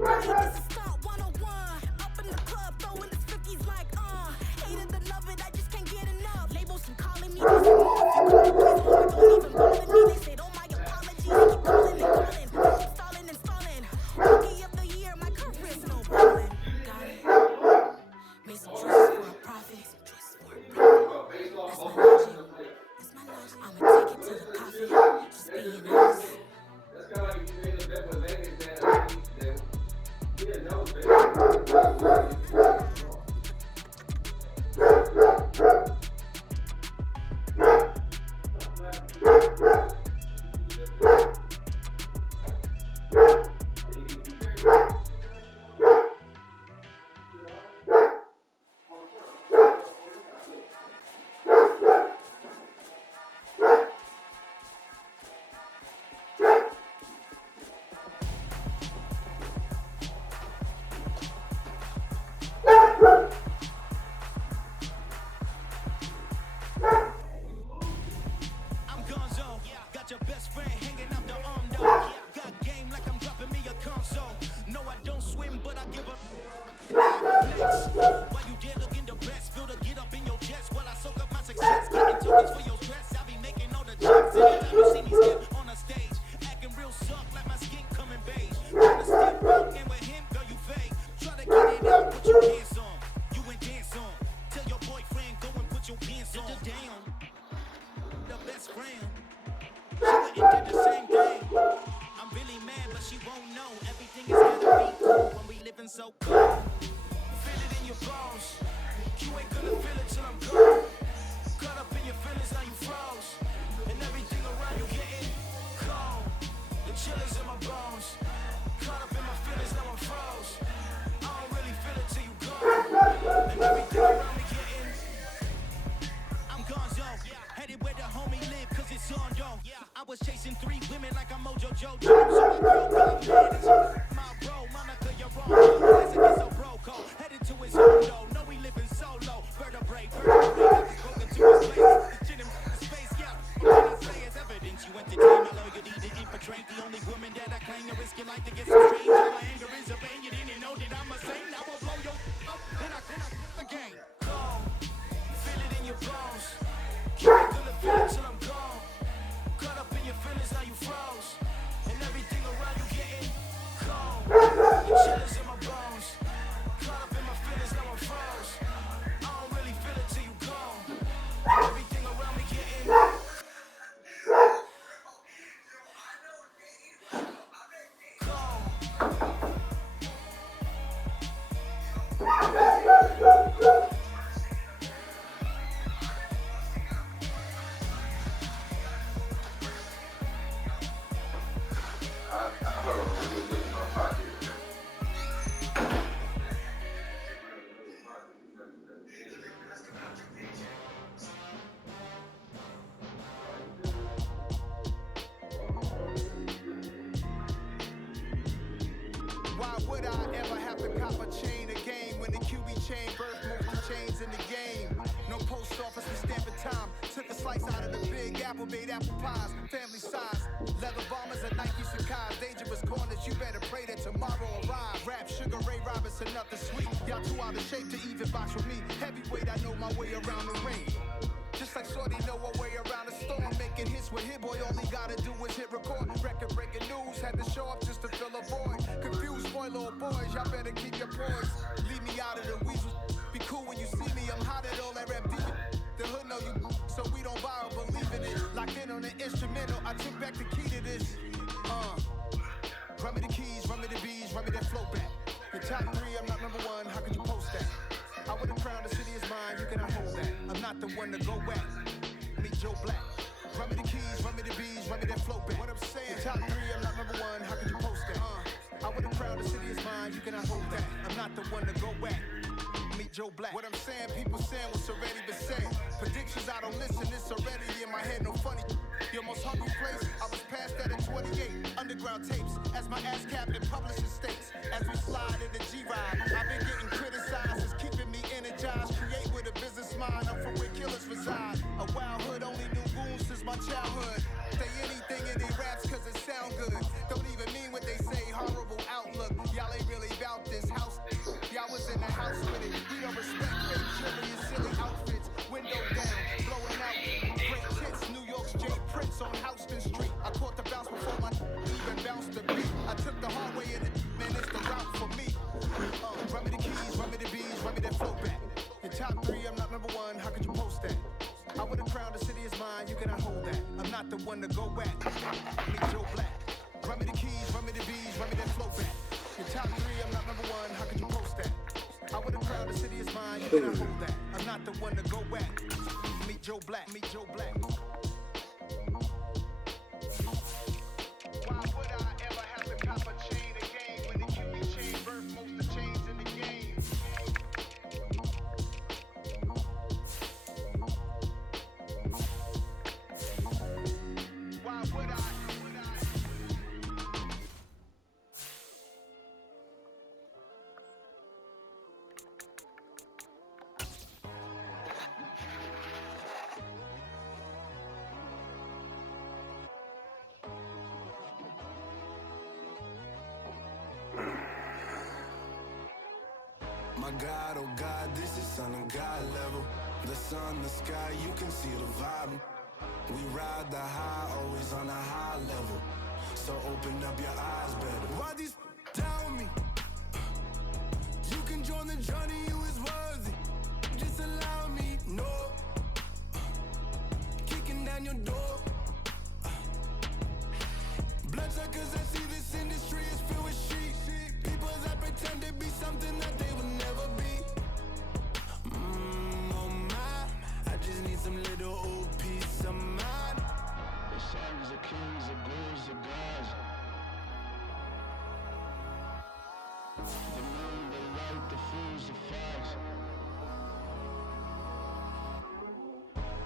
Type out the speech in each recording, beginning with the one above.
Girl, this is Stunt 101. Up in the club, throwing the cookies like, hate it, love it, I just can't get enough. Labels and calling me, they say, more if you call it, please, Lord, don't even bother me. They said, oh, my apologies, I keep calling and calling. Keep stalling and stalling. Rookie of the year, my career's no ballin'. Got it. Made some choices for a profit. That's my logic. I'ma take it to the coffin. Just being honest. That's kind of like if you made a bet with Vegas that he didn't know Vegas. Why would I ever have to cop a chain again when the QB chain birth most chains in the game? No post office, we stamping time. Took a slice out of the big apple, made apple pies, family size. Leather bombers and Nike Sacai's, dangerous corners, you better pray that tomorrow arrive. Rap, Sugar Ray Robinson, nothing sweet. Y'all too out of shape to even box with me. Heavyweight, I know my way around the ring. Just like Shorty know her way around the storm. Making hits with Hit Boy, all he gotta do is hit record. Record breaking news, had to show up just to fill a void. Confused, spoiled little boys, y'all better keep your poise. Leave me out of the weasels. Be cool when you see me, I'm hot at all that rap deep. The hood know you, so we don't borrow, believe in it. Locked in on the instrumental, I took back the key to this. Run me the keys, run me the bees, run me that flow back. Your top three, I'm not number one, how could you post that? I would have crowned the city is mine, you cannot hold that. I'm not the one to go at. Meet Joe Black. Run me the keys, run me the bees, run me that flow back. What I'm saying, your top three, I'm not number one, how could you post that? I would have crowned the city is mine, you cannot hold that. I'm not the one to go at. Meet Joe Black. What I'm saying, people saying what's already been said. Predictions, I don't listen, it's already in my head, no funny. Your most hungry place, I was past that in 28. Underground tapes, as my ass cap in publishing states. As we slide in the G-Ride, I've been getting criticized, it's keeping me energized. Create with a business mind, I'm from where killers reside. A wild hood, only knew goons since my childhood. Say anything in their raps cause it sound good. Don't even mean what they say, horrible outlook. Y'all ain't real one to go at. Meet Joe Black. Run me the keys, run me the bees, run me that flow back. In top 3, I'm not number 1, how could you post that? I with a crowd, the city is mine, you cannot hold that. I'm not the one to go at. Meet Joe Black, meet Joe Black. Why would I ever have to cop a chain again when the QB chain birth most of the chains in the game? Why would I? My God, oh God, this is son of God level. The sun, the sky, you can see the vibe. We ride the high, always on a high level. So open up your eyes better. Why these down me? You can join the journey, you is worthy. Just allow me, no. Kicking down your door. Bloodsuckers, I see this industry is filled with sheep. People that pretend to be something that they will never be. Oh my, I just need some little old peace of mind. The sons of kings, the gurus, the gods. The moon, the light, the fools, the facts.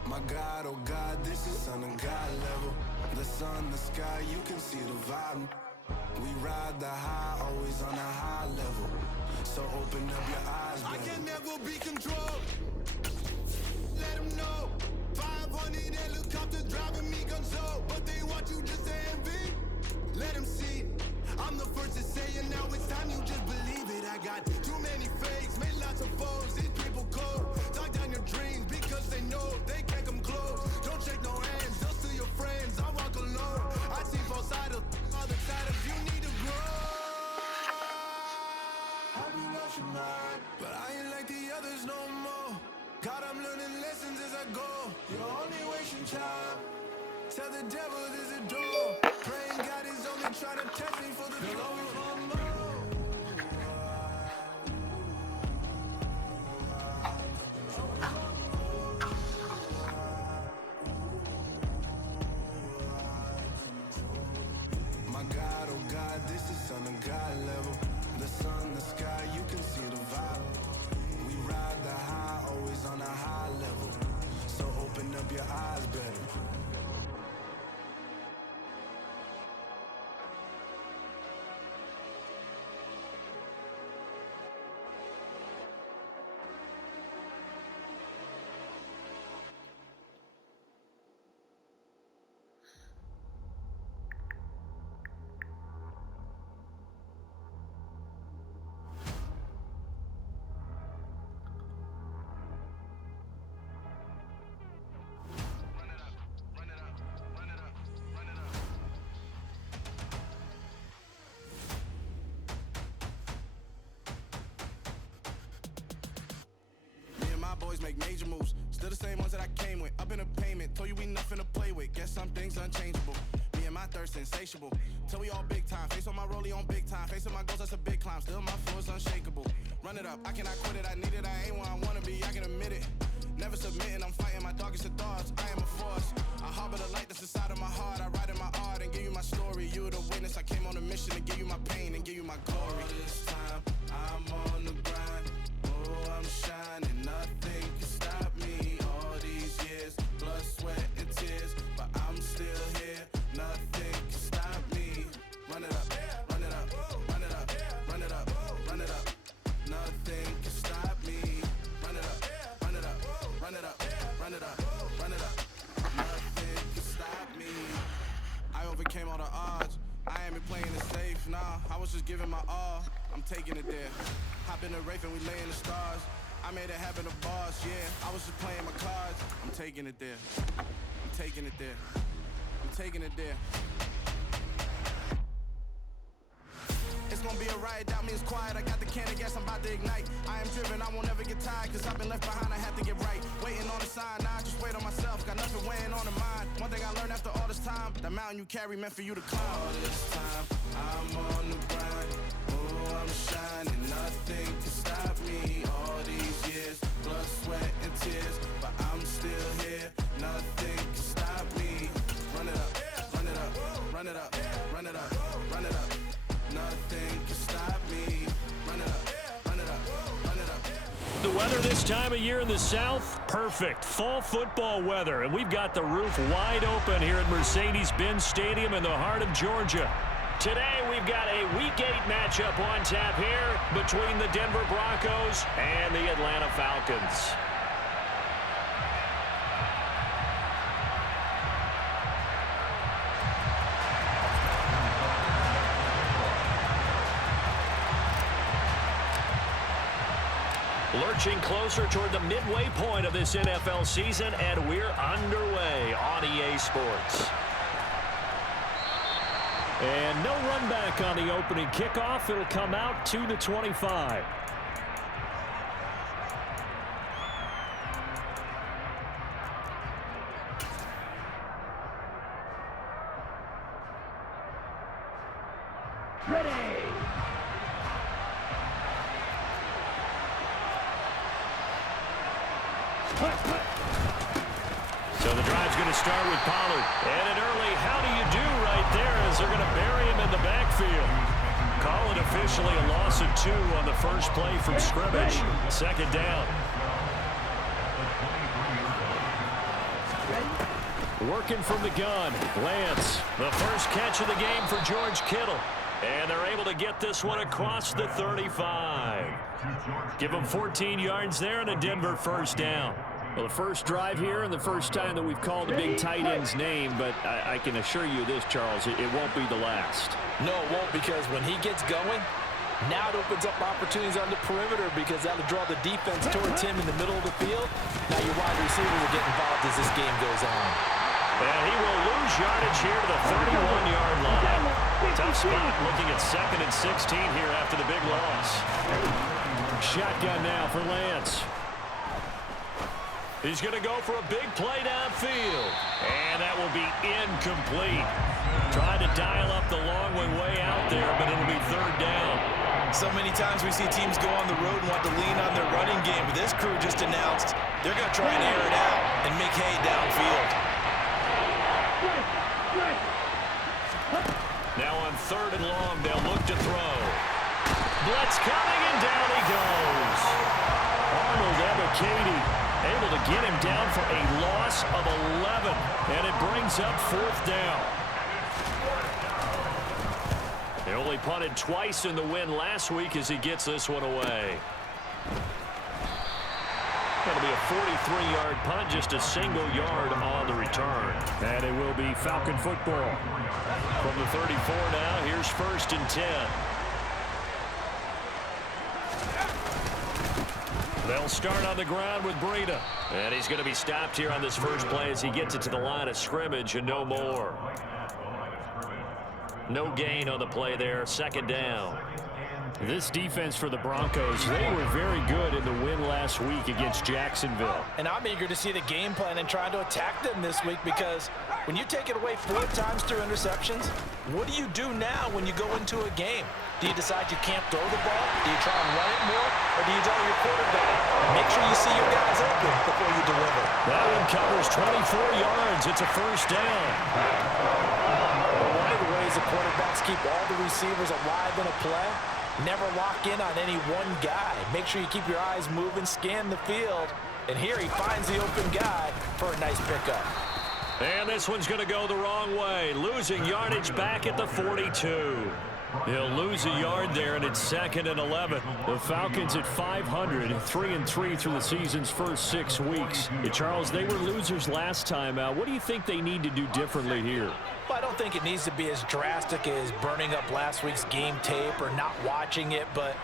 My God, oh God, this is son of God level. The sun, the sky, you can see the vibe. We ride the high, always on a high level. So open up your eyes, baby. I can never be controlled. Let them know. 500 helicopters driving me gonzo. But they want you just to envy. Let them see. I'm the first to say it, now it's time you just believe it. I got too many fakes, made lots of foes. These people cold. Talk down your dreams because they know they can't come close. Don't shake no hands, just to your friends. I walk alone. I see both sides of other side of you need to grow. Have you lost your mind? But I ain't like the others no more. God, I'm learning lessons as I go. You're only wasting time. Tell the devil there's a door. Praying God is only trying to test me for the glory for more. My God, oh God, this is son of God level. The sun, the sky, you can see the vibe. We ride the high, always on a high level. So open up your eyes better. Boys make major moves, still the same ones that I came with. Up in a payment, told you we nothing to play with. Guess some things unchangeable. Me and my thirst insatiable. Till we all big time. Face on my rollie on big time. Face on my goals, that's a big climb. Still my floor is unshakable. Run it up, I cannot quit it. I need it, I ain't where I wanna be. I can admit it. Never submitting, I'm fighting my darkest of thoughts. I am a force. I harbor the light that's inside of my heart. I write in my art and give you my story. You the witness. I came on a mission to give you my pain and give you my glory. All this time, I'm on the grind. Oh, I'm shining. Nothing can stop me. All these years, blood, sweat, and tears. But I'm still here. Nothing can stop me. Run it up, run it up, run it up, run it up, run it up. Nothing can stop me. Run it up, run it up, run it up, run it up, run it up. Nothing can stop me. I overcame all the odds. I ain't been playing it safe, nah. I was just giving my all. I'm taking it there. Hop in the Wraith and we lay in the stars. I made it happen, the boss, yeah. I was just playing my cards. I'm taking it there. I'm taking it there. I'm taking it there. It's gonna be a riot. Doubt me, it's quiet. I got the can of gas, I'm about to ignite. I am driven, I won't ever get tired, cause I've been left behind, I have to get right. Waiting on the sign, now I just wait on myself. Got nothing weighing on the mind. One thing I learned after all this time, the mountain you carry meant for you to climb. All this time, I'm on the grind. Oh, I'm shining, nothing can stop me. All these years, blood, sweat, and tears, but I'm still here. Nothing can stop me. Run it up, run it up, run it up, run it up, run it up. Nothing can stop me. Run it up, run it up, run it up. The weather this time of year in the South, perfect. Fall football weather, and we've got the roof wide open here at Mercedes-Benz Stadium in the heart of Georgia. Today, we've got a Week 8 matchup on tap here between the Denver Broncos and the Atlanta Falcons. Lurching closer toward the midway point of this NFL season, and we're underway on EA Sports. And no run back on the opening kickoff. It'll come out to the 25. So the drive's going to start with Pollard. And an early how do you do right there as they're going to bury him in the backfield. Call it officially a loss of 2 on the first play from scrimmage. Second down. Working from the gun, Lance. The first catch of the game for George Kittle. And they're able to get this one across the 35. Give them 14 yards there and a Denver first down. Well, the first drive here and the first time that we've called a big tight end's name, but I can assure you this, Charles, it won't be the last. No, it won't, because when he gets going, now it opens up opportunities on the perimeter because that'll draw the defense towards him in the middle of the field. Now your wide receivers will get involved as this game goes on. And he will lose yardage here to the 31-yard line. Tough spot looking at 2nd and 16 here after the big loss. Shotgun now for Lance. He's going to go for a big play downfield. And that will be incomplete. Trying to dial up the long way out there, but it'll be 3rd down. So many times we see teams go on the road and want to lean on their running game, but this crew just announced they're going to try and air it out and make hay downfield. Now on 3rd and long, they'll look to throw. Blitz coming, and down he goes. Arnold Ebiketie able to get him down for a loss of 11, and it brings up 4th down. They only punted twice in the win last week as he gets this one away. That'll be a 43-yard punt, just a single yard on the return. And it will be Falcon football. From the 34 now, here's 1st and 10. They'll start on the ground with Breida. And he's going to be stopped here on this first play as he gets it to the line of scrimmage and no more. No gain on the play there. 2nd down. This defense for the Broncos, they were very good in the win last week against Jacksonville. And I'm eager to see the game plan and trying to attack them this week, because when you take it away 4 times through interceptions, what do you do now when you go into a game? Do you decide you can't throw the ball? Do you try and run it more? Or do you tell your quarterback, make sure you see your guys open before you deliver? That one covers 24 yards. It's a first down. One of the ways the quarterbacks keep all the receivers alive in a play, never lock in on any one guy. Make sure you keep your eyes moving, scan the field. And here he finds the open guy for a nice pickup. And this one's going to go the wrong way. Losing yardage back at the 42. He'll lose a yard there, and it's 2nd and 11. The Falcons at 500, 3-3 through the season's first 6 weeks. Hey, Charles, they were losers last time out. What do you think they need to do differently here? Well, I don't think it needs to be as drastic as burning up last week's game tape or not watching it, but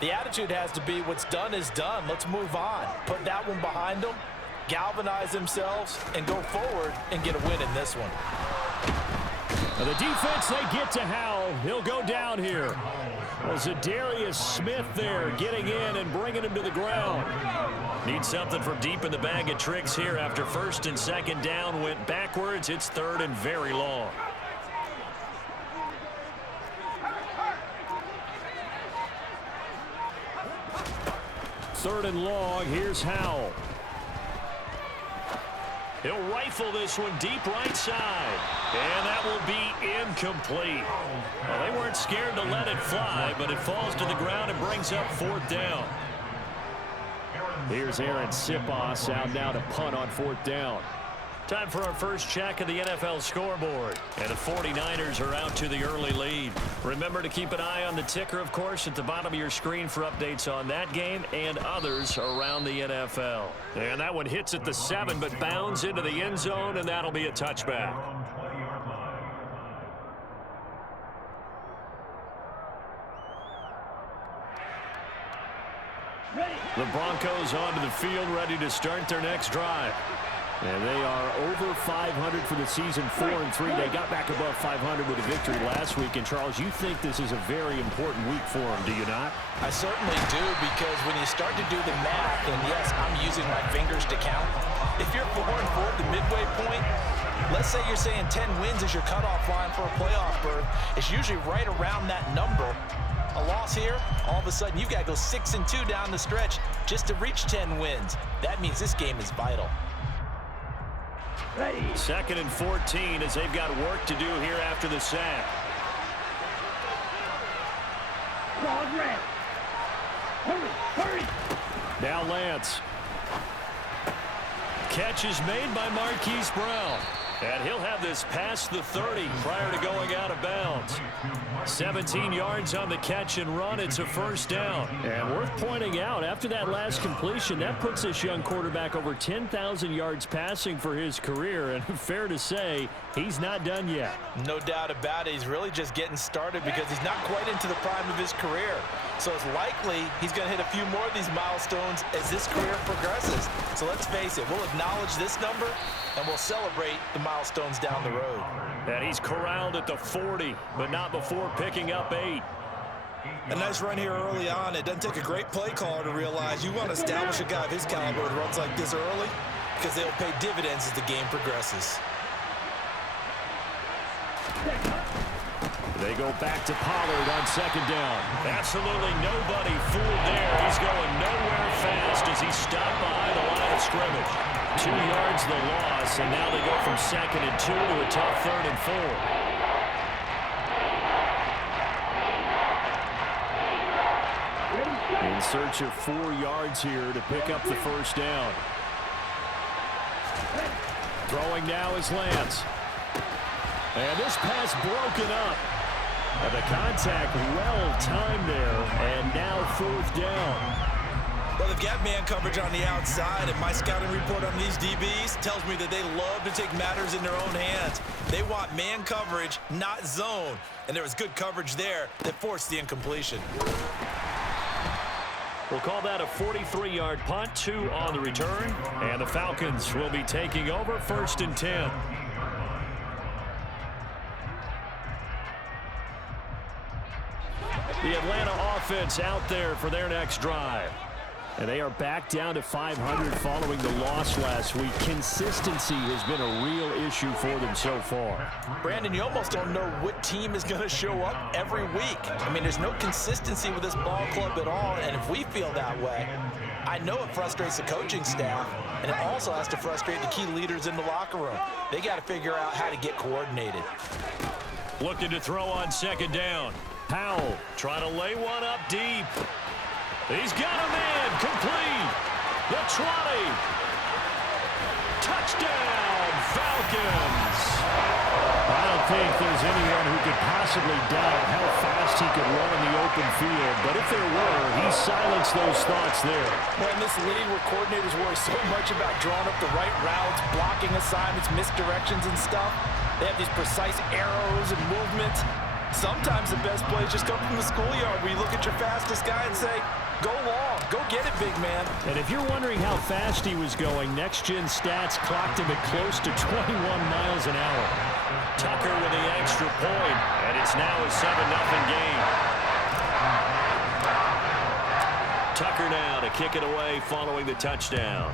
the attitude has to be what's done is done. Let's move on. Put that one behind them, galvanize themselves, and go forward and get a win in this one. The defense, they get to Howell. He'll go down here. Well, Zadarius Smith there getting in and bringing him to the ground. Need something from deep in the bag of tricks here after first and second down went backwards. It's third and very long. Third and long. Here's Howell. He'll rifle this one deep right side. And that will be incomplete. Well, they weren't scared to let it fly, but it falls to the ground and brings up fourth down. Here's Aaron Sipos out now to punt on fourth down. Time for our first check of the NFL scoreboard. And the 49ers are out to the early lead. Remember to keep an eye on the ticker, of course, at the bottom of your screen for updates on that game and others around the NFL. And that one hits at the 7, but bounds into the end zone, and that'll be a touchback. The Broncos onto the field, ready to start their next drive. And they are over 500 for the season, 4-3. They got back above 500 with a victory last week. And, Charles, you think this is a very important week for them, do you not? I certainly do, because when you start to do the math, and yes, I'm using my fingers to count. If you're 4-4 at the midway point, let's say you're saying 10 wins is your cutoff line for a playoff berth. It's usually right around that number. A loss here, all of a sudden you've got to go 6-2 down the stretch just to reach 10 wins. That means this game is vital. Second and 14 as they've got work to do here after the sack. Hurry. Now Lance. Catch is made by Marquise Brown. And he'll have this past the 30 prior to going out of bounds. 17 yards on the catch and run. It's a first down. And worth pointing out, after that last completion, that puts this young quarterback over 10,000 yards passing for his career. And fair to say, he's not done yet. No doubt about it. He's really just getting started because he's not quite into the prime of his career. So it's likely he's going to hit a few more of these milestones as this career progresses. So let's face it, we'll acknowledge this number and we'll celebrate the milestones down the road. And he's corralled at the 40, but not before picking up 8. A nice run here early on. It doesn't take a great play caller to realize you want to establish a guy of his caliber with runs like this early because they'll pay dividends as the game progresses. They go back to Pollard on second down. Absolutely nobody fooled there. He's going nowhere fast as he stopped behind the line of scrimmage. 2 yards the loss, and now they go from 2nd and 2 to a tough 3rd and 4. In search of 4 yards here to pick up the first down. Throwing now is Lance. And this pass broken up. And the contact well timed there, and now 4th down. Well, they've got man coverage on the outside, and my scouting report on these DBs tells me that they love to take matters in their own hands. They want man coverage, not zone. And there was good coverage there that forced the incompletion. We'll call that a 43-yard punt, 2 on the return. And the Falcons will be taking over 1st and 10. The Atlanta offense out there for their next drive. And they are back down to 500 following the loss last week. Consistency has been a real issue for them so far. Brandon, you almost don't know what team is going to show up every week. I mean, there's no consistency with this ball club at all, and if we feel that way, I know it frustrates the coaching staff, and it also has to frustrate the key leaders in the locker room. They got to figure out how to get coordinated. Looking to throw on second down. Powell trying to lay one up deep. He's got a man complete. The 20. Touchdown, Falcons. I don't think there's anyone who could possibly doubt how fast he could run in the open field. But if there were, he silenced those thoughts there. Well, in this league where coordinators worry so much about drawing up the right routes, blocking assignments, misdirections and stuff, they have these precise arrows and movements. Sometimes the best plays just come from the schoolyard where you look at your fastest guy and say, go long, go get it, big man. And if you're wondering how fast he was going, next-gen stats clocked him at close to 21 miles an hour. Tucker with the extra point, and it's now a 7-0 game. Tucker now to kick it away following the touchdown.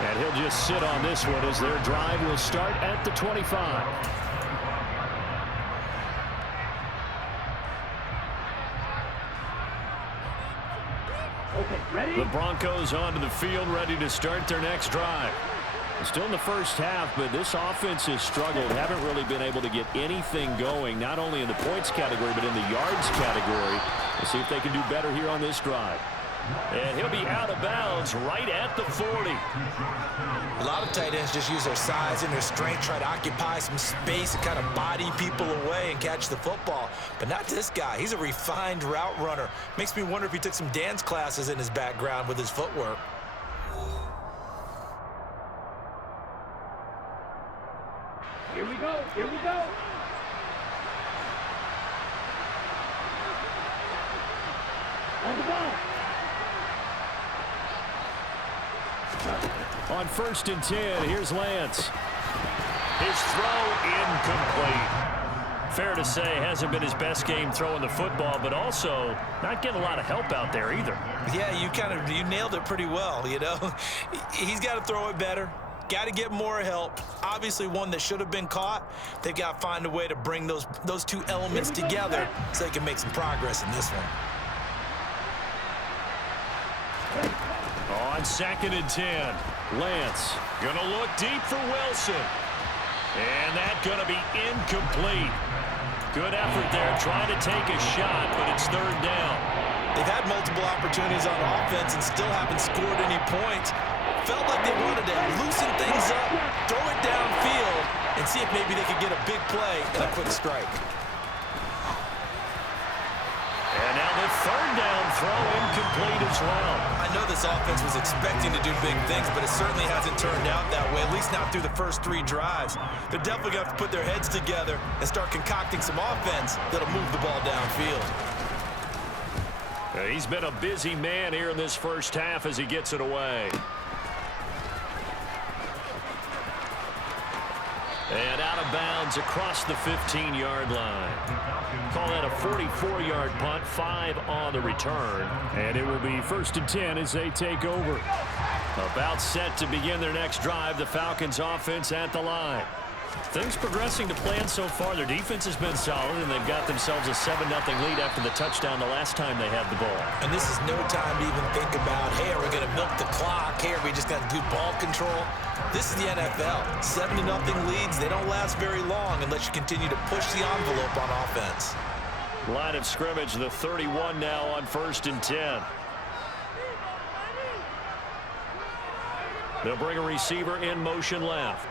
And he'll just sit on this one as their drive will start at the 25. The Broncos onto the field, ready to start their next drive. Still in the first half, but this offense has struggled. Haven't really been able to get anything going, not only in the points category, but in the yards category. We'll see if they can do better here on this drive. And he'll be out of bounds right at the 40. A lot of tight ends just use their size and their strength, try to occupy some space and kind of body people away and catch the football. But not this guy. He's a refined route runner. Makes me wonder if he took some dance classes in his background with his footwork. Here we go. Here we go. On the ball. On 1st and 10, here's Lance. His throw incomplete. Fair to say, hasn't been his best game throwing the football, but also not getting a lot of help out there either. Yeah, you nailed it pretty well, you know. He's got to throw it better. Got to get more help. Obviously one that should have been caught. They've got to find a way to bring those two elements together so they can make some progress in this one. On 2nd and 10, Lance gonna look deep for Wilson. And that's gonna be incomplete. Good effort there, trying to take a shot, but it's 3rd down. They've had multiple opportunities on offense and still haven't scored any points. Felt like they wanted to loosen things up, throw it downfield, and see if maybe they could get a big play and a quick strike. And now the 3rd down throw incomplete as well. I know this offense was expecting to do big things, but it certainly hasn't turned out that way, at least not through the first 3 drives. They're definitely going to have to put their heads together and start concocting some offense that'll move the ball downfield. He's been a busy man here in this first half as he gets it away. And out of bounds across the 15-yard line. Call that a 44-yard punt, 5 on the return. And it will be 1st and 10 as they take over. About set to begin their next drive, the Falcons offense at the line. Things progressing to plan so far. Their defense has been solid, and they've got themselves a 7-0 lead after the touchdown the last time they had the ball. And this is no time to even think about, hey, are we going to milk the clock? Hey, are we just going to do ball control? This is the NFL. 7-0 leads, they don't last very long unless you continue to push the envelope on offense. Line of scrimmage, the 31 now on 1st and 10. They'll bring a receiver in motion left.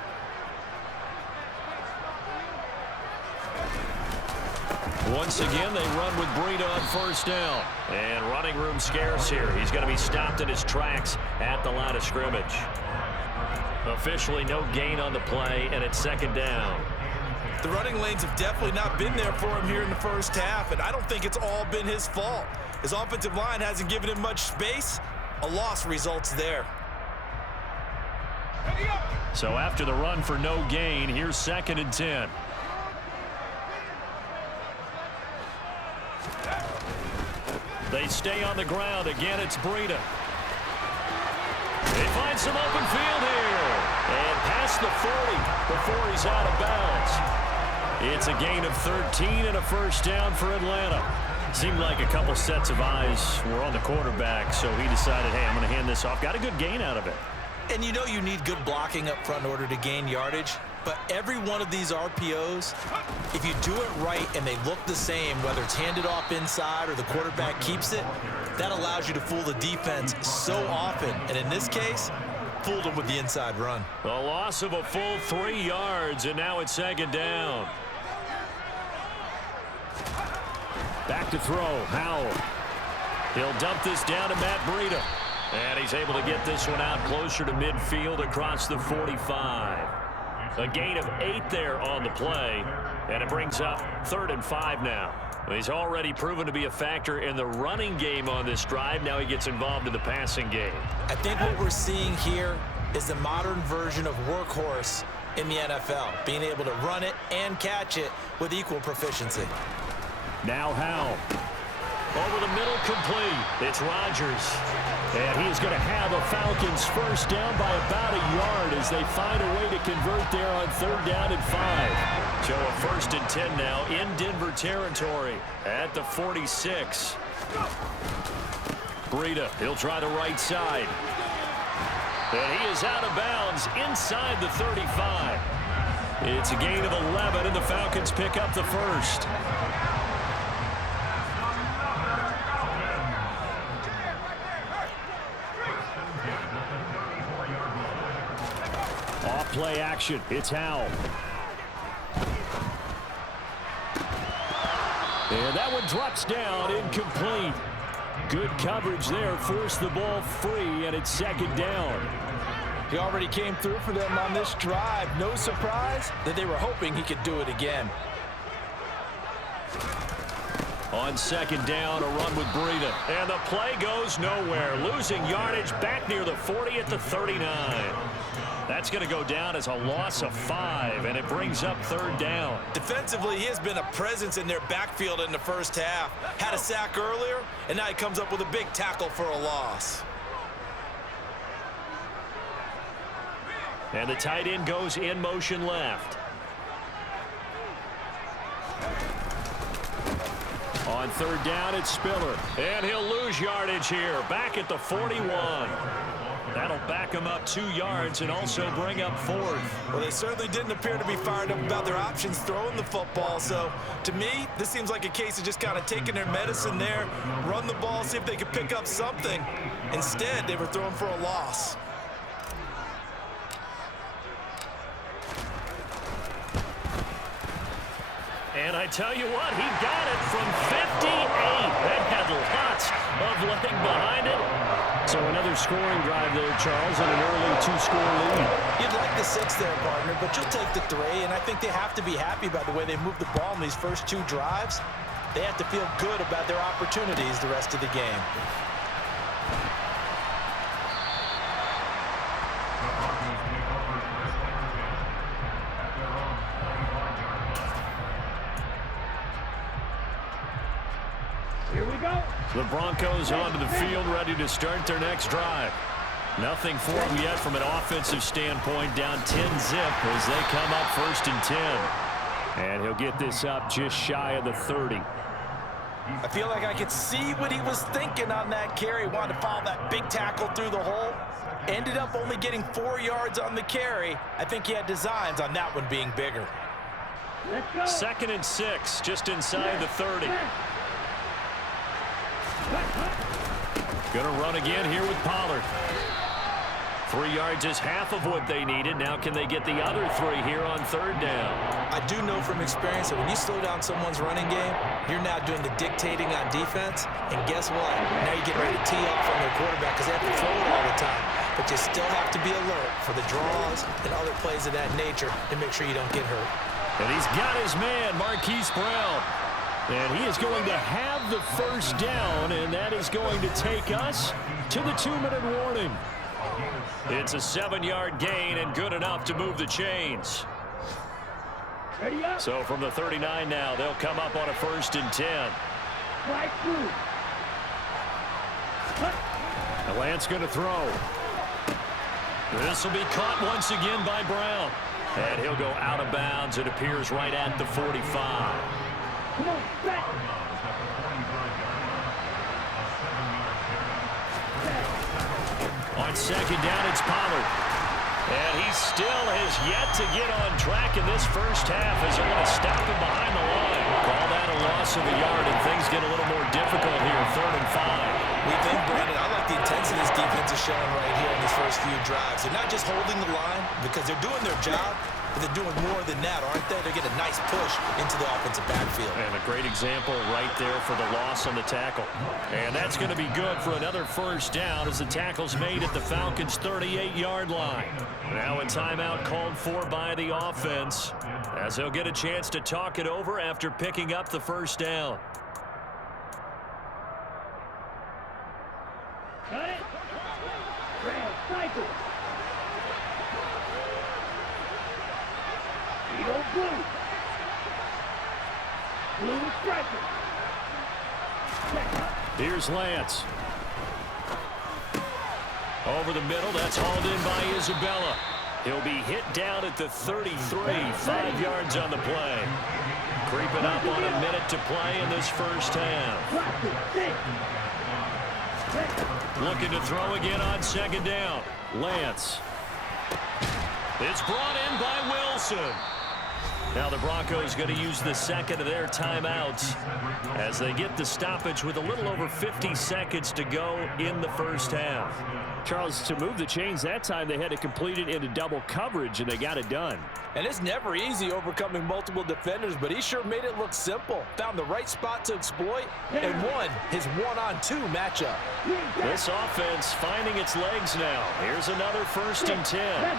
Once again, they run with Breida on 1st down. And running room scarce here. He's going to be stopped in his tracks at the line of scrimmage. Officially no gain on the play, and it's 2nd down. The running lanes have definitely not been there for him here in the first half, and I don't think it's all been his fault. His offensive line hasn't given him much space. A loss results there. So after the run for no gain, here's 2nd and 10. They stay on the ground. Again, it's Breida. They find some open field here. And past the 40 before he's out of bounds. It's a gain of 13 and a 1st down for Atlanta. Seemed like a couple sets of eyes were on the quarterback, so he decided, hey, I'm going to hand this off. Got a good gain out of it. And you know you need good blocking up front in order to gain yardage. But every one of these RPOs, if you do it right and they look the same, whether it's handed off inside or the quarterback keeps it, that allows you to fool the defense so often. And in this case, fooled them with the inside run. A loss of a full 3 yards, and now it's 2nd down. Back to throw, Howell. He'll dump this down to Matt Breida. And he's able to get this one out closer to midfield across the 45. A gain of 8 there on the play, and it brings up 3rd and 5 now. He's already proven to be a factor in the running game on this drive. Now he gets involved in the passing game. I think what we're seeing here is the modern version of workhorse in the NFL, being able to run it and catch it with equal proficiency. Now Howell. Over the middle, complete. It's Rodgers. And he's going to have a Falcons first down by about a yard as they find a way to convert there on 3rd down and 5. So a 1st and 10 now in Denver territory at the 46. Breida, he'll try the right side. And he is out of bounds inside the 35. It's a gain of 11, and the Falcons pick up the first. Off-play action. It's Howell. And that one drops down, incomplete. Good coverage there, forced the ball free, and it's 2nd down. He already came through for them on this drive. No surprise that they were hoping he could do it again. On 2nd down, a run with Breida. And the play goes nowhere. Losing yardage back near the 40 at the 39. That's going to go down as a loss of 5, and it brings up 3rd down. Defensively, he has been a presence in their backfield in the first half. Had a sack earlier, and now he comes up with a big tackle for a loss. And the tight end goes in motion left. On 3rd down, it's Spiller. And he'll lose yardage here. Back at the 41. That'll back him up 2 yards and also bring up 4th. Well, they certainly didn't appear to be fired up about their options throwing the football. So, to me, this seems like a case of just kind of taking their medicine there, run the ball, see if they could pick up something. Instead, they were throwing for a loss. And I tell you what, he got it from 58. That had lots of leg behind it. So another scoring drive there, Charles, and an early 2-score lead. You'd like the 6 there, partner, but you'll take the 3, and I think they have to be happy by the way they moved the ball in these first 2 drives. They have to feel good about their opportunities the rest of the game. The Broncos onto the field, ready to start their next drive. Nothing for them yet from an offensive standpoint, down 10-zip as they come up 1st and 10. And he'll get this up just shy of the 30. I feel like I could see what he was thinking on that carry. Wanted to follow that big tackle through the hole. Ended up only getting 4 yards on the carry. I think he had designs on that one being bigger. 2nd and 6, just inside the 30. Gonna run again here with Pollard. 3 yards is half of what they needed. Now can they get the other 3 here on 3rd down? I do know from experience that when you slow down someone's running game, you're now doing the dictating on defense. And guess what? Now you get ready to tee off on their quarterback because they have to throw it all the time. But you still have to be alert for the draws and other plays of that nature to make sure you don't get hurt. And he's got his man, Marquise Brown. And he is going to have the first down, and that is going to take us to the 2-minute warning. It's a 7-yard gain and good enough to move the chains. So from the 39 now, they'll come up on a 1st and 10. And Lance going to throw. This will be caught once again by Brown. And he'll go out of bounds. It appears right at the 45. On 2nd down, it's Pollard. And he still has yet to get on track in this first half as they're going to stop him behind the line. Call that a loss of a yard, and things get a little more difficult here, 3rd and 5. We think, Brandon, I like the intensity this defense is showing right here in these first few drives. They're not just holding the line because they're doing their job, but they're doing more than that, aren't they? They're getting a nice push into the offensive backfield. And a great example right there for the loss on the tackle. And that's going to be good for another first down as the tackle's made at the Falcons' 38-yard line. Now a timeout called for by the offense as they'll get a chance to talk it over after picking up the first down. Got it. Cycle. Here's Lance. Over the middle, that's hauled in by Isabella. He'll be hit down at the 33, 5 yards on the play. Creeping up on a minute to play in this first half. Looking to throw again on second down. Lance. It's brought in by Wilson. Now the Broncos going to use the second of their timeouts as they get the stoppage with a little over 50 seconds to go in the first half. Charles, to move the chains that time, they had to complete it into double coverage, and they got it done. And it's never easy overcoming multiple defenders, but he sure made it look simple. Found the right spot to exploit and won his one-on-two matchup. This offense finding its legs now. Here's another 1st and 10.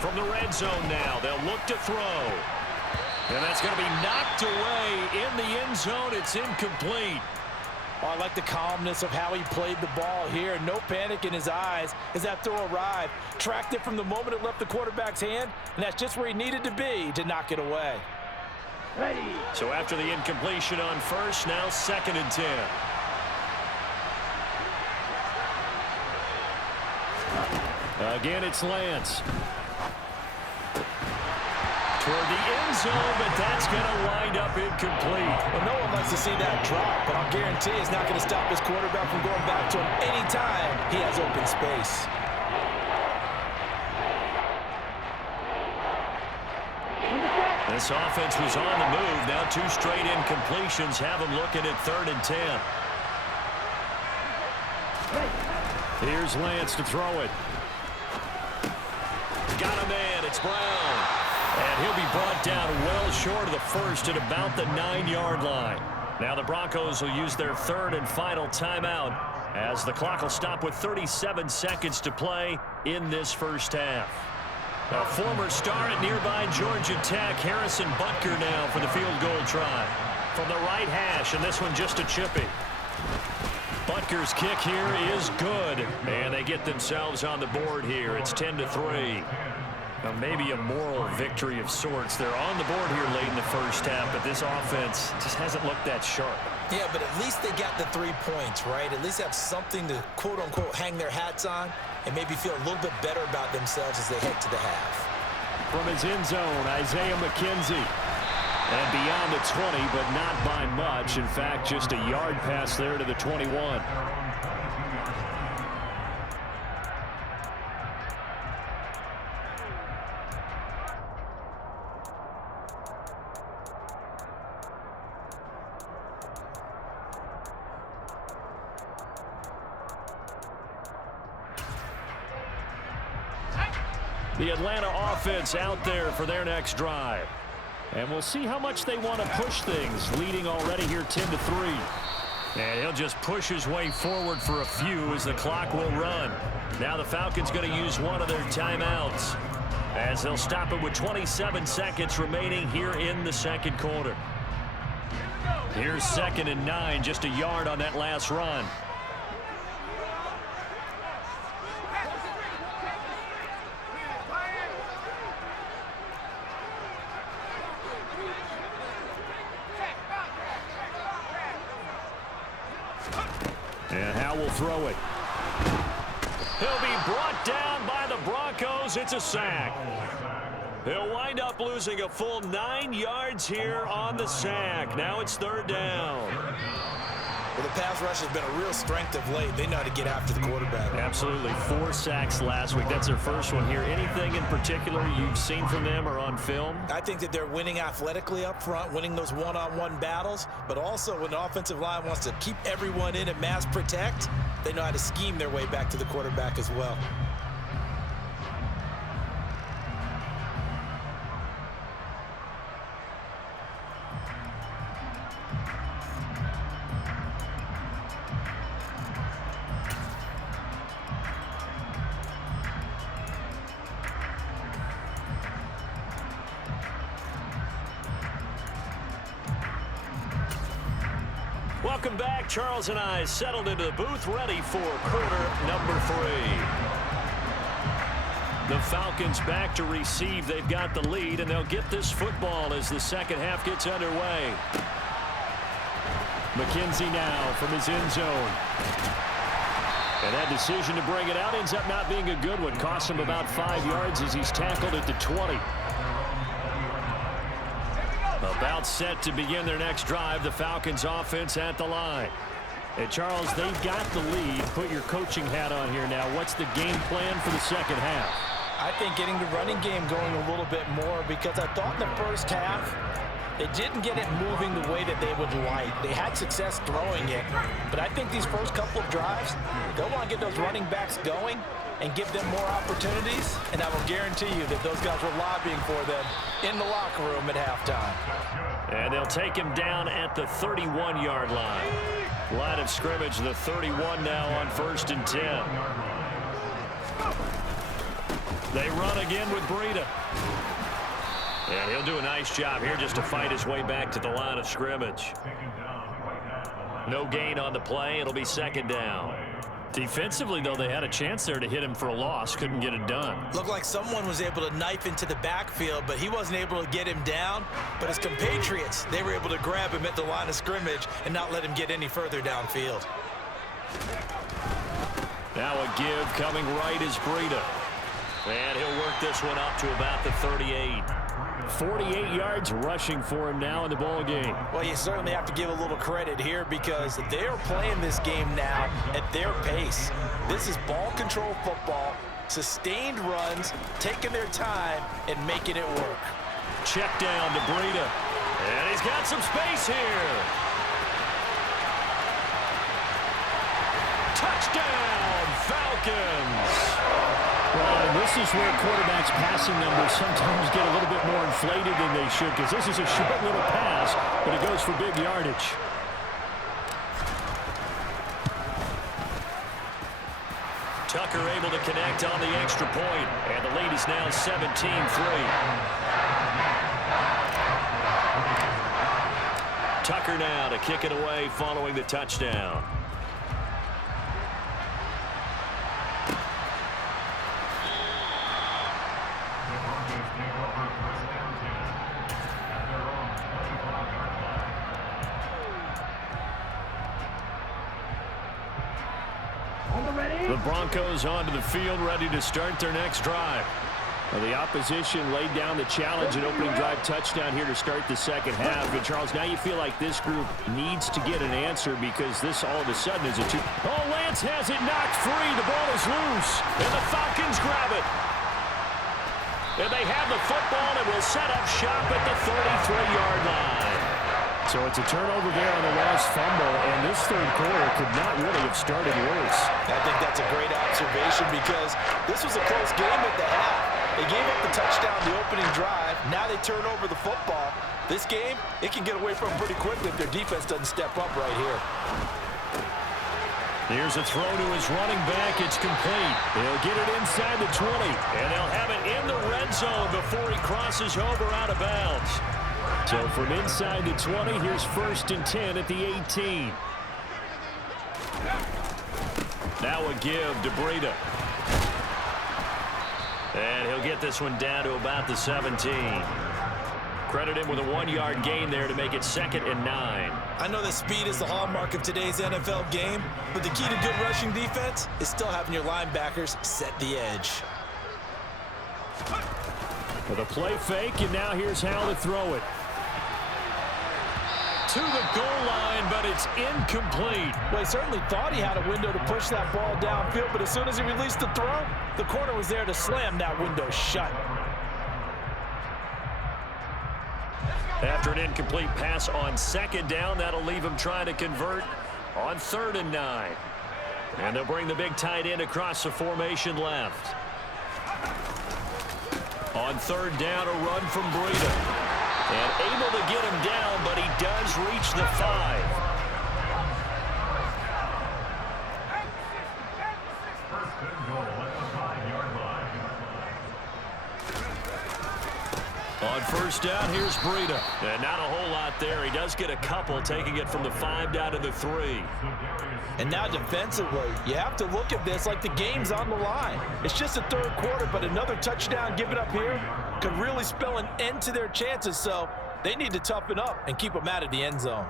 From the red zone now, they'll look to throw. And that's going to be knocked away in the end zone. It's incomplete. Oh, I like the calmness of how he played the ball here. No panic in his eyes as that throw arrived. Tracked it from the moment it left the quarterback's hand, and that's just where he needed to be to knock it away. So after the incompletion on first, now 2nd and 10. Again, it's Lance. Toward the end zone, but that's going to wind up incomplete. Well, no one likes to see that drop, but I'll guarantee it's not going to stop his quarterback from going back to him anytime he has open space. This offense was on the move. Now 2 straight incompletions have them looking at 3rd and 10. Here's Lance to throw it. Got a man. It's Brown. And he'll be brought down well short of the first at about the 9-yard line. Now the Broncos will use their 3rd and final timeout as the clock will stop with 37 seconds to play in this first half. A former star at nearby Georgia Tech, Harrison Butker now for the field goal try. From the right hash, and this one just a chippy. Butker's kick here is good, and they get themselves on the board here. It's 10-3. Now maybe a moral victory of sorts. They're on the board here late in the first half, but this offense just hasn't looked that sharp. Yeah, but at least they got the 3 points, right? At least have something to, quote-unquote, hang their hats on and maybe feel a little bit better about themselves as they head to the half. From his end zone, Isaiah McKenzie. And beyond the 20, but not by much. In fact, just a yard pass there to the 21. The Atlanta offense out there for their next drive. And we'll see how much they want to push things, leading already here 10-3. And he'll just push his way forward for a few as the clock will run. Now the Falcons going to use one of their timeouts as they'll stop it with 27 seconds remaining here in the second quarter. Here's 2nd and 9, just a yard on that last run. And Howe will throw it. He'll be brought down by the Broncos. It's a sack. He'll wind up losing a full 9 yards here on the sack. Now it's 3rd down. Well, the pass rush has been a real strength of late. They know how to get after the quarterback. Absolutely. 4 sacks last week. That's their first one here. Anything in particular you've seen from them or on film? I think that they're winning athletically up front, winning those one-on-one battles, but also when the offensive line wants to keep everyone in and mass protect, they know how to scheme their way back to the quarterback as well. Welcome back. Charles and I settled into the booth, ready for quarter number 3. The Falcons back to receive. They've got the lead, and they'll get this football as the second half gets underway. McKenzie now from his end zone. And that decision to bring it out ends up not being a good one. Costs him about 5 yards as he's tackled at the 20. About set to begin their next drive. The Falcons offense at the line. And Charles, they've got the lead. Put your coaching hat on here now. What's the game plan for the second half? I think getting the running game going a little bit more, because I thought in the first half it didn't get it moving the way that they would like. They had success throwing it, but I think these first couple of drives, they'll want to get those running backs going and give them more opportunities, and I will guarantee you that those guys were lobbying for them in the locker room at halftime. And they'll take him down at the 31-yard line. Line of scrimmage, the 31 now on 1st and 10. They run again with Breida. And he'll do a nice job here just to fight his way back to the line of scrimmage. No gain on the play. It'll be second down. Defensively, though, they had a chance there to hit him for a loss. Couldn't get it done. Looked like someone was able to knife into the backfield, but he wasn't able to get him down. But his compatriots, they were able to grab him at the line of scrimmage and not let him get any further downfield. Now a give coming right is Breida. And he'll work this one up to about the 38. 48 yards rushing for him now in the ball game. Well, you certainly have to give a little credit here because they're playing this game now at their pace. This is ball control football, sustained runs, taking their time and making it work. Check down to Breida. And he's got some space here. Touchdown, Falcons. Well, and this is where quarterbacks' passing numbers sometimes get a little bit more inflated than they should, because this is a short little pass, but it goes for big yardage. Tucker able to connect on the extra point, and the lead is now 17-3. Tucker now to kick it away following the touchdown. The Broncos onto the field, ready to start their next drive. Well, the opposition laid down the challenge and opening drive touchdown here to start the second half. And, Charles, now you feel like this group needs to get an answer because this all of a sudden is a two. Oh, Lance has it knocked free. The ball is loose, and the Falcons grab it. And they have the football and will set up shop at the 33-yard line. So it's a turnover there on the lost fumble, and this third quarter could not really have started worse. I think that's a great observation because this was a close game at the half. They gave up the touchdown the opening drive. Now they turn over the football. This game, it can get away from them pretty quickly if their defense doesn't step up right here. Here's a throw to his running back. It's complete. He'll get it inside the 20, and they'll have it in the red zone before he crosses over out of bounds. So from inside the 20, here's 1st and 10 at the 18. Now a give to Breida. And he'll get this one down to about the 17. Credit him with a 1-yard gain there to make it 2nd and 9. I know that speed is the hallmark of today's NFL game, but the key to good rushing defense is still having your linebackers set the edge. With a play fake, and now here's how to throw it. To the goal line, but it's incomplete. Well, he certainly thought he had a window to push that ball downfield, but as soon as he released the throw, the corner was there to slam that window shut. After an incomplete pass on 2nd down, that'll leave him trying to convert on 3rd and 9. And they'll bring the big tight end across the formation left. On 3rd down, a run from Breida. And able to get him down, but he does reach the 5. On first down, here's Breida. And not a whole lot there. He does get a couple, taking it from the 5 down to the 3. And now defensively, you have to look at this like the game's on the line. It's just the third quarter, but another touchdown given up here could really spell an end to their chances. So they need to toughen up and keep them out of the end zone.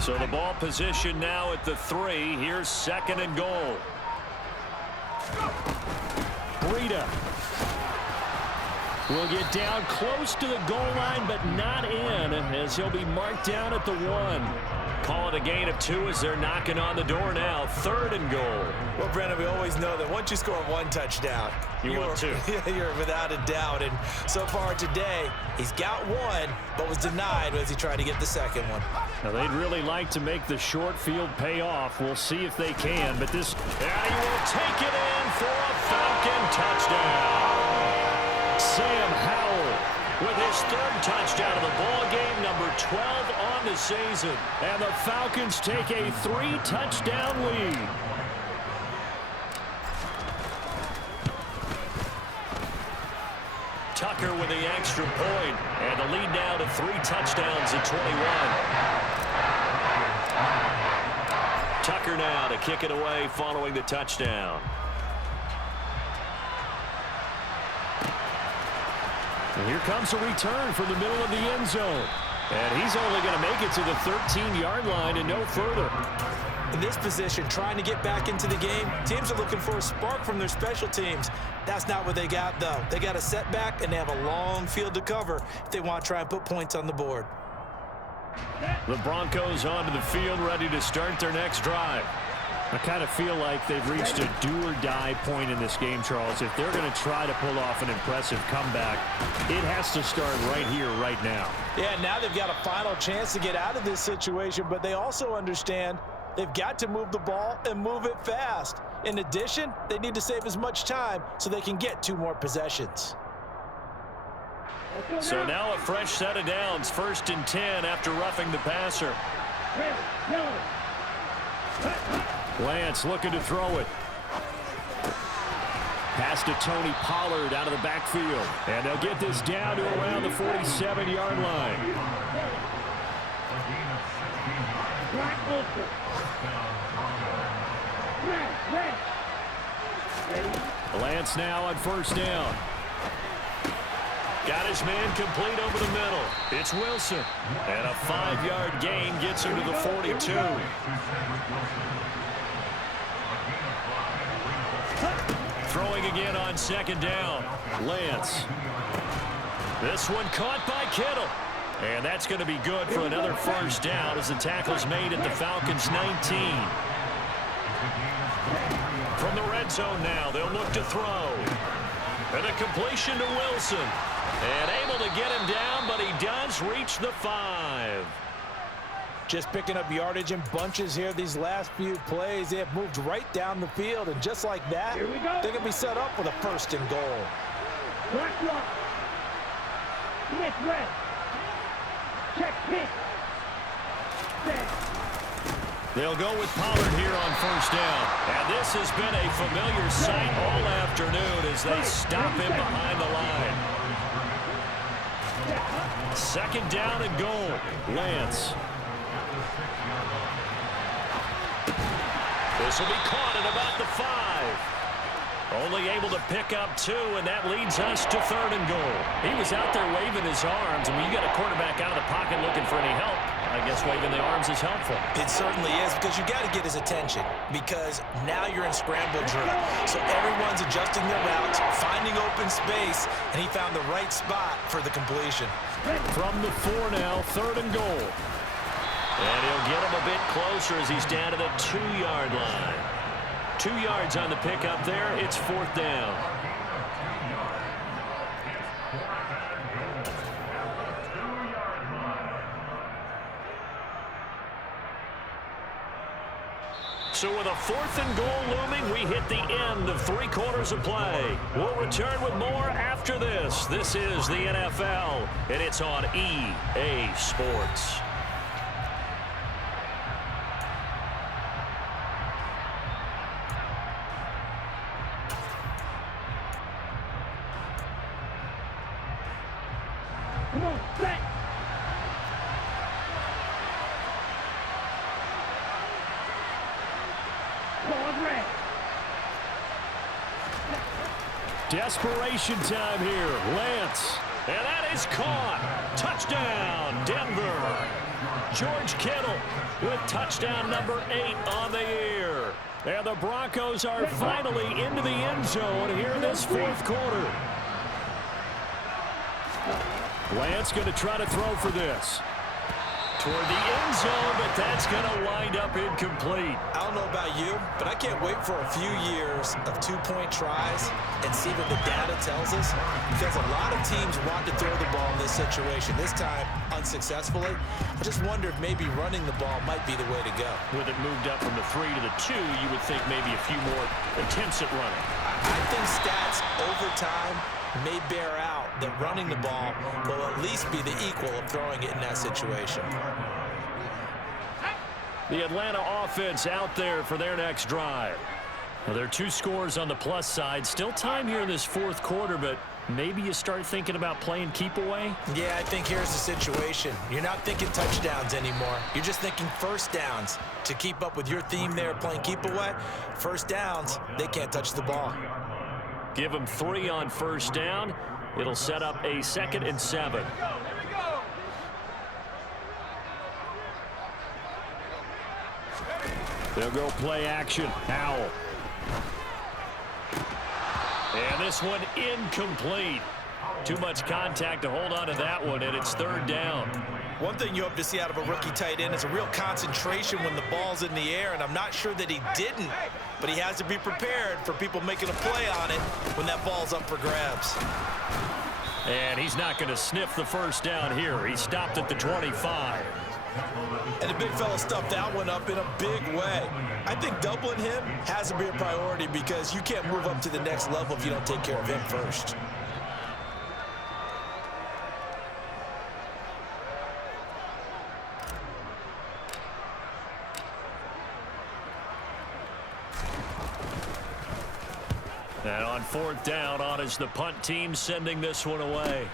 So the ball position now at the 3. Here's 2nd and goal. Breida will get down close to the goal line, but not in, as he'll be marked down at the 1. Call it a gain of 2 as they're knocking on the door now. 3rd and goal. Well, Brennan, we always know that once you score 1 touchdown, you're 2. You're without a doubt. And so far today, he's got 1, but was denied as he tried to get the 2nd one. Now, they'd really like to make the short field pay off. We'll see if they can, but this... And he will take it in for a Falcon touchdown. Sam Howell with his 3rd touchdown of the ball game, number 12 on the season. And the Falcons take a 3-touchdown lead. Tucker with the extra point, and the lead now to 3 touchdowns at 21. Tucker now to kick it away following the touchdown. And here comes a return from the middle of the end zone. And he's only going to make it to the 13-yard line and no further. In this position, trying to get back into the game, teams are looking for a spark from their special teams. That's not what they got, though. They got a setback, and they have a long field to cover if they want to try and put points on the board. The Broncos onto the field, ready to start their next drive. I kind of feel like they've reached a do-or-die point in this game, Charles. If they're going to try to pull off an impressive comeback, it has to start right here, right now. Yeah, now they've got a final chance to get out of this situation, but they also understand they've got to move the ball and move it fast. In addition, they need to save as much time so they can get 2 more possessions. So now a fresh set of downs, 1st and 10 after roughing the passer. Lance looking to throw it. Pass to Tony Pollard out of the backfield. And they'll get this down to around the 47-yard line. Lance now on 1st down. Got his man complete over the middle. It's Wilson. And a 5-yard gain gets him to the 42. Throwing again on 2nd down. Lance. This one caught by Kittle. And that's going to be good for another 1st down as the tackle's made at the Falcons' 19. From the red zone now, they'll look to throw. And a completion to Wilson. And able to get him down, but he does reach the 5. Just picking up yardage in bunches here these last few plays. They have moved right down the field, and just like that, they're going to be set up with a 1st and goal. They'll go with Pollard here on 1st down. And this has been a familiar sight all afternoon as they stop him behind the line. 2nd down and goal. Lance. This will be caught at about the 5. Only able to pick up 2, and that leads us to 3rd and goal. He was out there waving his arms, and when you got a quarterback out of the pocket looking for any help, I guess waving the arms is helpful. It certainly is, because you got to get his attention, because now you're in scramble drill. So everyone's adjusting their routes, finding open space, and he found the right spot for the completion. From the 4 now, 3rd and goal. And he'll get him a bit closer as he's down to the 2-yard line. 2 yards on the pickup there. It's 4th down. So with a 4th and goal looming, we hit the end of 3 quarters of play. We'll return with more after this. This is the NFL, and it's on EA Sports. Come on, back. Desperation time here. Lance. And that is caught. Touchdown, Denver. George Kittle with touchdown number 8 on the year. And the Broncos are finally into the end zone here in this 4th quarter. Lance going to try to throw for this. Toward the end zone, but that's going to wind up incomplete. I don't know about you, but I can't wait for a few years of 2-point tries and see what the data tells us, because a lot of teams want to throw the ball in this situation, this time unsuccessfully. I just wonder if maybe running the ball might be the way to go. With it moved up from the 3 to the 2, you would think maybe a few more attempts at running. I think stats over time may bear out that running the ball will at least be the equal of throwing it in that situation. The Atlanta offense out there for their next drive. Well, there are 2 scores on the plus side. Still time here in this 4th quarter, but maybe you start thinking about playing keep away? Yeah, I think here's the situation. You're not thinking touchdowns anymore. You're just thinking first downs. To keep up with your theme there, playing keep away, first downs, they can't touch the ball. Give them 3 on first down. It'll set up a 2nd and 7. They'll go play action. Howell. And this one incomplete. Too much contact to hold on to that one, and it's 3rd down. One thing you hope to see out of a rookie tight end is a real concentration when the ball's in the air, and I'm not sure that he didn't, but he has to be prepared for people making a play on it when that ball's up for grabs. And he's not going to sniff the first down here. He stopped at the 25. And the big fella stuffed that one up in a big way. I think doubling him has to be a priority because you can't move up to the next level if you don't take care of him first. And on 4th down, on is the punt team sending this one away.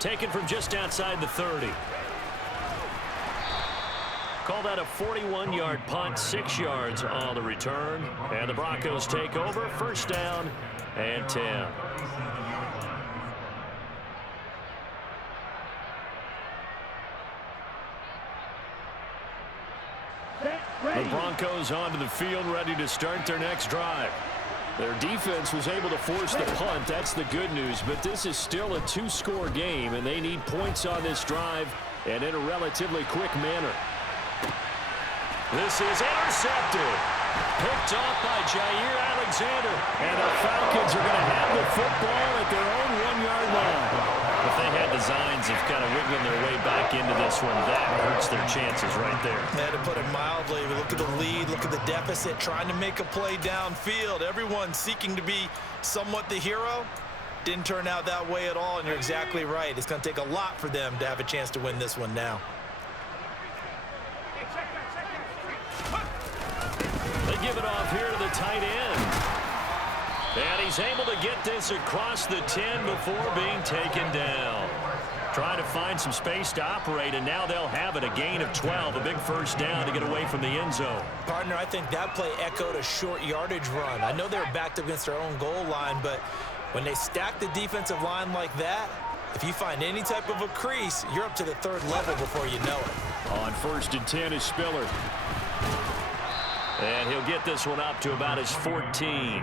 Taken from just outside the 30. Call that a 41-yard punt, 6 yards on the return. And the Broncos take over, 1st down and 10. The Broncos onto the field, ready to start their next drive. Their defense was able to force the punt. That's the good news. But this is still a 2-score game, and they need points on this drive and in a relatively quick manner. This is intercepted. Picked off by Jair Alexander. And the Falcons are going to have the football at their own 1-yard line. If they had designs of kind of wiggling their way back into this one, that hurts their chances right there. Yeah, to put it mildly, look at the lead, look at the deficit, trying to make a play downfield. Everyone seeking to be somewhat the hero. Didn't turn out that way at all, and you're exactly right. It's going to take a lot for them to have a chance to win this one now. They give it off here to the tight end. And he's able to get this across the 10 before being taken down. Trying to find some space to operate, and now they'll have it. A gain of 12, a big first down to get away from the end zone. Partner, I think that play echoed a short yardage run. I know they were backed against their own goal line, but when they stack the defensive line like that, if you find any type of a crease, you're up to the 3rd level before you know it. On 1st and 10 is Spiller. And he'll get this one up to about his 14.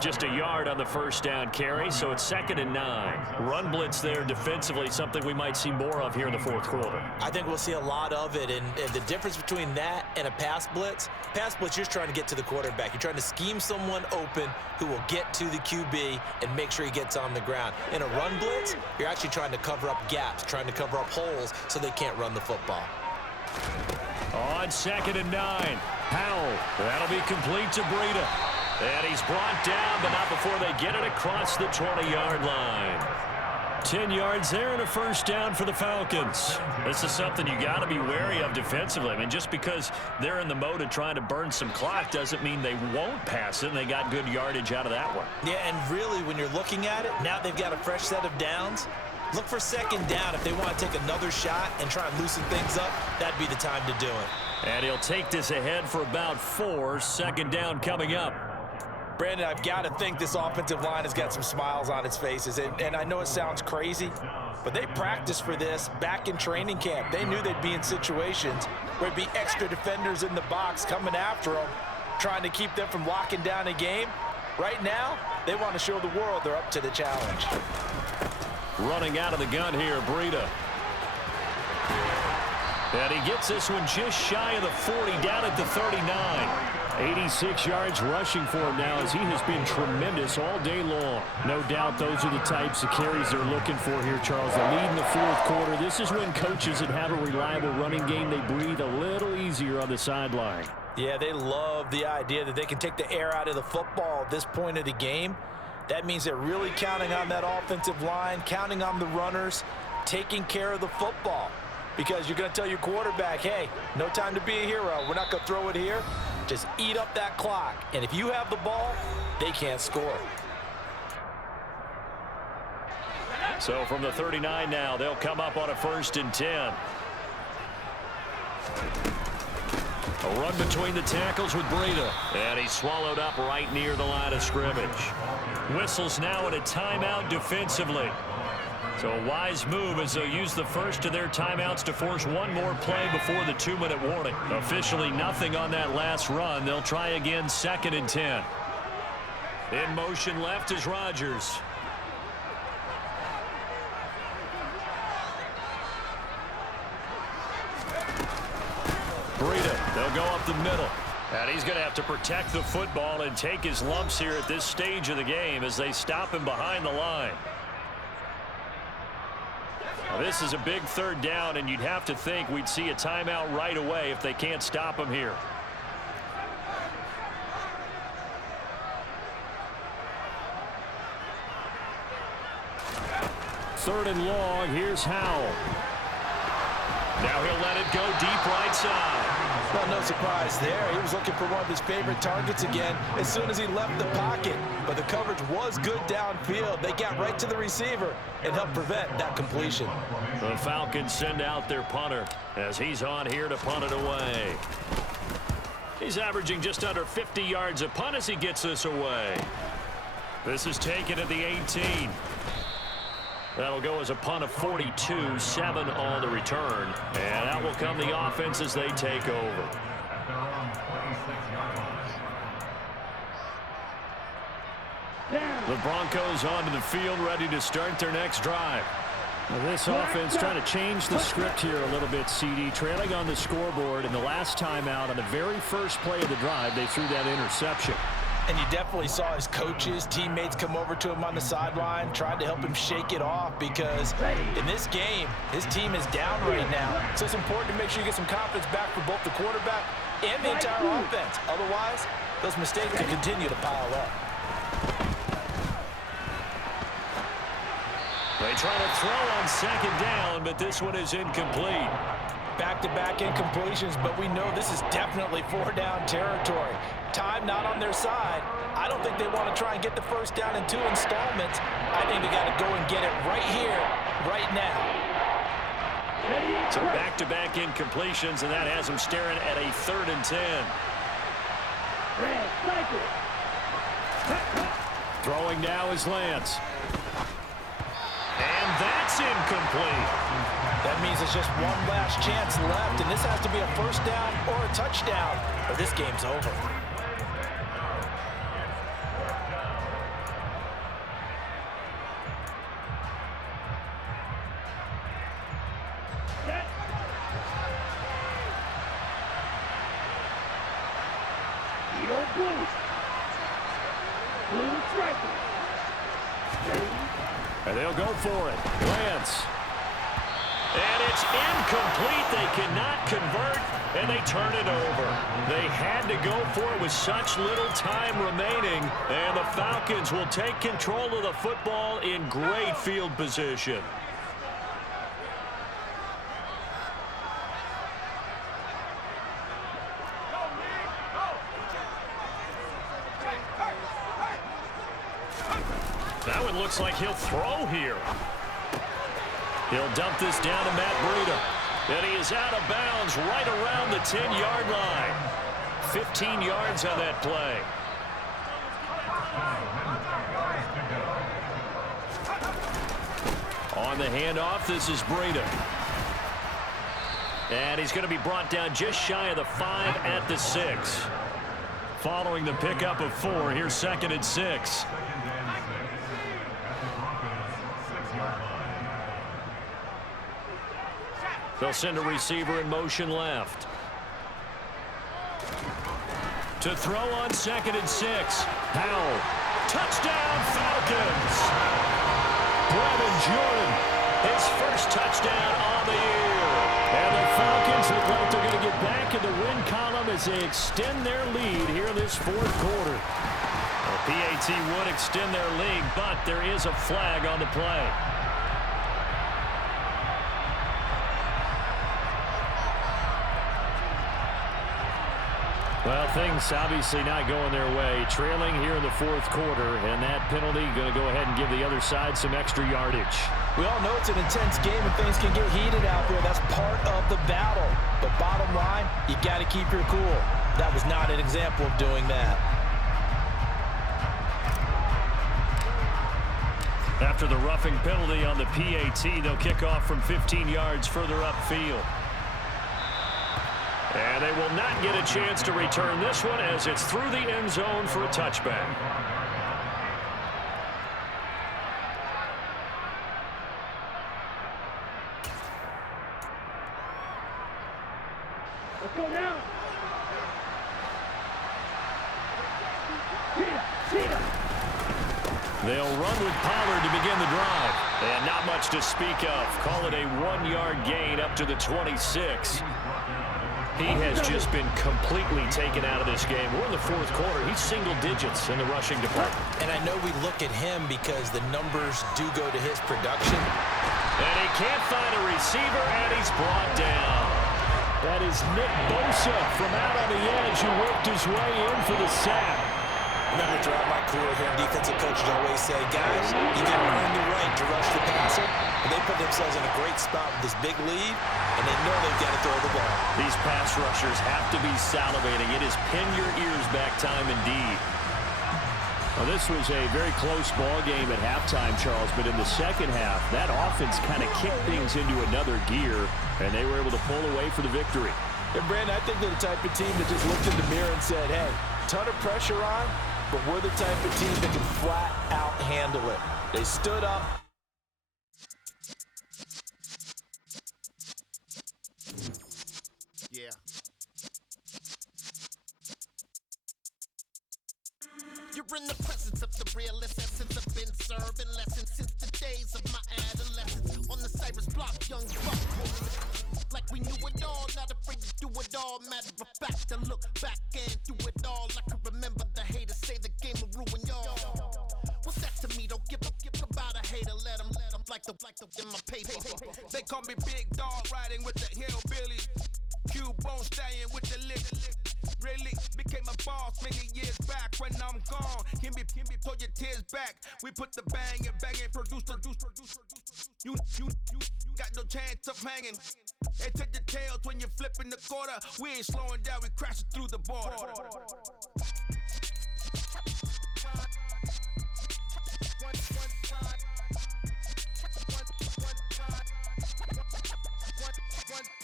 Just a yard on the first down carry, so it's 2nd and 9. Run blitz there defensively, something we might see more of here in the 4th quarter. I think we'll see a lot of it, and the difference between that and a pass blitz, you're just trying to get to the quarterback. You're trying to scheme someone open who will get to the QB and make sure he gets on the ground. In a run blitz, you're actually trying to cover up gaps, trying to cover up holes so they can't run the football. On 2nd and 9. Howell. That'll be complete to Breida. And he's brought down, but not before they get it across the 20-yard line. 10 yards there and a first down for the Falcons. This is something you got to be wary of defensively. I mean, just because they're in the mode of trying to burn some clock doesn't mean they won't pass it, and they got good yardage out of that one. Yeah, and really, when you're looking at it, now they've got a fresh set of downs. Look for second down. If they want to take another shot and try and loosen things up, that'd be the time to do it. And he'll take this ahead for about 4. Second down coming up. Brandon, I've got to think this offensive line has got some smiles on its faces. And I know it sounds crazy, but they practiced for this back in training camp. They knew they'd be in situations where there'd be extra defenders in the box coming after them, trying to keep them from locking down a game. Right now, they want to show the world they're up to the challenge. Running out of the gun here, Breida. And he gets this one just shy of the 40, down at the 39. 86 yards rushing for him now, as he has been tremendous all day long. No doubt those are the types of carries they're looking for here, Charles. The lead in the fourth quarter. This is when coaches that have a reliable running game, they breathe a little easier on the sideline. Yeah, they love the idea that they can take the air out of the football at this point of the game. That means they're really counting on that offensive line, counting on the runners, taking care of the football. Because you're going to tell your quarterback, hey, no time to be a hero. We're not going to throw it here. Just eat up that clock. And if you have the ball, they can't score. So from the 39 now, they'll come up on a 1st and 10. A run between the tackles with Breida. And he's swallowed up right near the line of scrimmage. Whistles now at a timeout defensively. So a wise move as they'll use the first of their timeouts to force one more play before the 2-minute warning. Officially nothing on that last run. They'll try again 2nd and 10. In motion left is Rodgers. Breida, they'll go up the middle. And he's going to have to protect the football and take his lumps here at this stage of the game as they stop him behind the line. Now, this is a big 3rd down, and you'd have to think we'd see a timeout right away if they can't stop him here. Third and long. Here's Howell. Now he'll let it go deep right side. Well, no surprise there. He was looking for one of his favorite targets again as soon as he left the pocket. But the coverage was good downfield. They got right to the receiver and helped prevent that completion. The Falcons send out their punter as he's on here to punt it away. He's averaging just under 50 yards a punt as he gets this away. This is taken at the 18. That'll go as a punt of 42, 7 on the return. And out will come the offense as they take over. The Broncos onto the field, ready to start their next drive. Well, this offense trying to change the script here a little bit, CD. Trailing on the scoreboard, and the last time out on the very first play of the drive, they threw that interception. And you definitely saw his coaches, teammates come over to him on the sideline, trying to help him shake it off because in this game, his team is down right now. So it's important to make sure you get some confidence back for both the quarterback and the entire offense. Otherwise, those mistakes could continue to pile up. They try to throw on 2nd down, but this one is incomplete. Back-to-back incompletions, but we know this is definitely 4-down territory. Time not on their side. I don't think they want to try and get the first down in 2 installments. I think they got to go and get it right here, right now. So back-to-back incompletions, and that has them staring at a 3rd and 10. Throwing now is Lance. And that's incomplete. That means it's just one last chance left, and this has to be a first down or a touchdown, or this game's over. And they'll go for it. Lance. And it's incomplete. They cannot convert. and they turn it over. They had to go for it with such little time remaining, and the Falcons will take control of the football in great field position. That one looks like he'll throw here. He'll dump this down to Matt Breida. And he is out of bounds right around the 10-yard line. 15 yards on that play. On the handoff, this is Breida. And he's going to be brought down just shy of the 5 at the 6. Following the pickup of 4, here's 2nd and 6. They'll send a receiver in motion left. To throw on 2nd and 6. Powell. Touchdown, Falcons! Brevin Jordan, his first touchdown on the year. And the Falcons look like they're going to get back in the win column as they extend their lead here in this 4th quarter. The PAT would extend their lead, but there is a flag on the play. Well, things obviously not going their way. Trailing here in the 4th quarter, and that penalty going to go ahead and give the other side some extra yardage. We all know it's an intense game and things can get heated out there. That's part of the battle. But bottom line, you got to keep your cool. That was not an example of doing that. After the roughing penalty on the PAT, they'll kick off from 15 yards further upfield. And they will not get a chance to return this one as it's through the end zone for a touchback. Let's go now. They'll run with Pollard to begin the drive. And not much to speak of. Call it a 1-yard gain up to the 26. He has just been completely taken out of this game. We're in the 4th quarter. He's single digits in the rushing department. And I know we look at him because the numbers do go to his production. And he can't find a receiver, and he's brought down. That is Nick Bosa from out on the edge who worked his way in for the sack. Remember, throughout my career here, defensive coaches always say, guys, you got to earn the right to rush the passer. And they put themselves in a great spot with this big lead, and they know they've got to throw the ball. These pass rushers have to be salivating. It is pin your ears back time indeed. Well, this was a very close ball game at halftime, Charles, but in the second half, that offense kind of kicked things into another gear, and they were able to pull away for the victory. And, Brandon, I think they're the type of team that just looked in the mirror and said, hey, ton of pressure on, but we're the type of team that can flat out handle it. They stood up. Yeah. You're in the presence of the realest essence. I've been serving lessons since the days of my adolescence. On the Cyrus block, young buck. Like we knew it all, not afraid to do it all. Matter of fact, to look back and do it all. I can remember the haters say the game will ruin y'all. What's that to me? Don't give about a hater. Let them like the in my paper. They call me Big Dog, riding with the hillbillies. Q-Bone staying with the lick. Really became a boss many years back. When I'm gone, can be pull your tears back. We put the bang and produce. You got no chance of hanging. And take the tails when you're flipping the quarter. We ain't slowing down, we crashing through the border.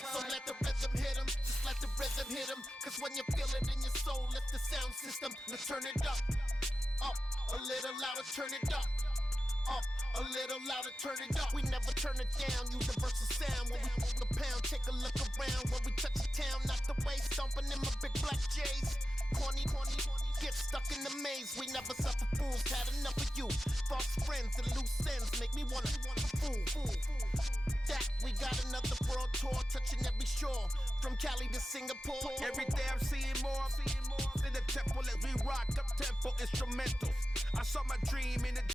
So let the rhythm hit him, just let the rhythm hit him. Cause when you feel it in your soul, lift the sound system. Now turn it up, a little louder, turn it up, a little louder, turn it up. We never turn it down, universal sound. When we move the pound, take a look around. When we touch the town, not the way, stomping in my big black J's. Corny, get stuck in the maze. We never suffer fools, had enough of you. False friends and loose ends make me wanna fool. That we got another world tour, touching every shore, from Cali to Singapore. Every day I'm seeing more. In the temple as we rock up tempo instrumentals. I saw my dream in the